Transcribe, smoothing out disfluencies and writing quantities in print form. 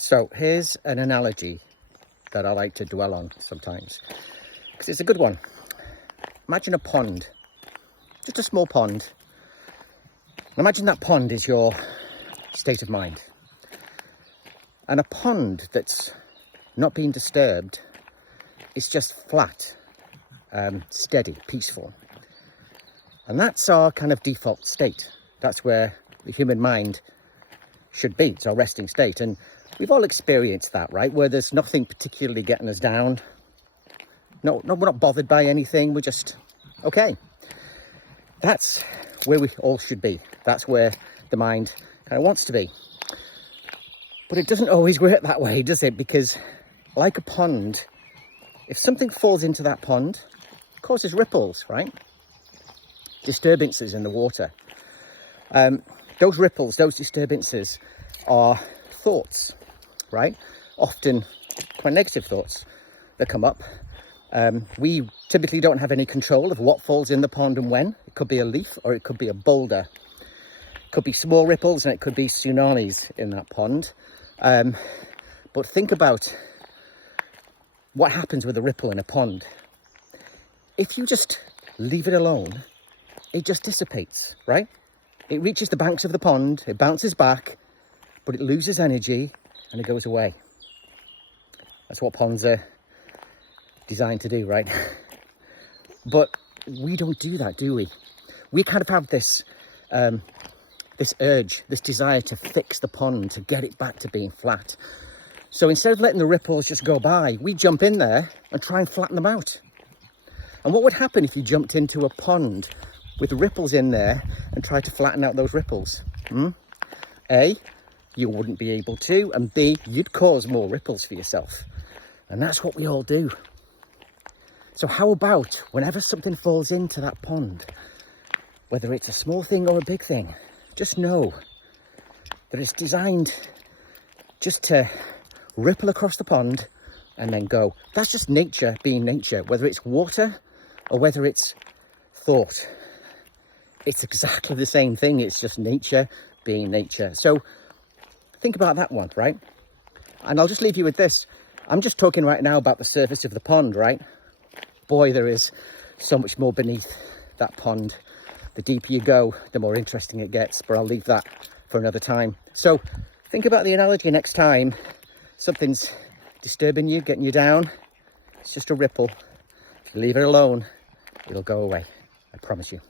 So here's an analogy that I like to dwell on sometimes, because it's a good one. Imagine a pond, just a small pond. Imagine that pond is your state of mind. And a pond that's not being disturbed is just flat, steady, peaceful. And that's our kind of default state. That's where the human mind should be. It's our resting state. And we've all experienced that, right? Where there's nothing particularly getting us down. No, we're not bothered by anything. We're just okay. That's where we all should be. That's where the mind kind of wants to be. But it doesn't always work that way, does it? Because like a pond, if something falls into that pond, it causes ripples, right? Disturbances in the water. Those ripples, those disturbances are thoughts, right? Often quite negative thoughts that come up. We typically don't have any control of what falls in the pond and when. It could be a leaf or it could be a boulder. It could be small ripples and it could be tsunamis in that pond. But think about what happens with a ripple in a pond. If you just leave it alone, it just dissipates, right? It reaches the banks of the pond, it bounces back, but it loses energy and it goes away. That's what ponds are designed to do, right? But we don't do that, do we? We kind of have this this urge, this desire to fix the pond, to get it back to being flat. So instead of letting the ripples just go by, we jump in there and try and flatten them out. And what would happen if you jumped into a pond with ripples in there and tried to flatten out those ripples? A, you wouldn't be able to, and B, you'd cause more ripples for yourself. And that's what we all do. So how about whenever something falls into that pond, whether it's a small thing or a big thing, just know that it's designed just to ripple across the pond and then go. That's just nature being nature, whether it's water or whether it's thought. It's exactly the same thing. It's just nature being nature. So think about that one, right? And I'll just leave you with this. I'm just talking right now about the surface of the pond, right? Boy, there is so much more beneath that pond. The deeper you go, the more interesting it gets, but I'll leave that for another time. So think about the analogy next time something's disturbing you, getting you down. It's just a ripple. If you leave it alone, it'll go away. I promise you.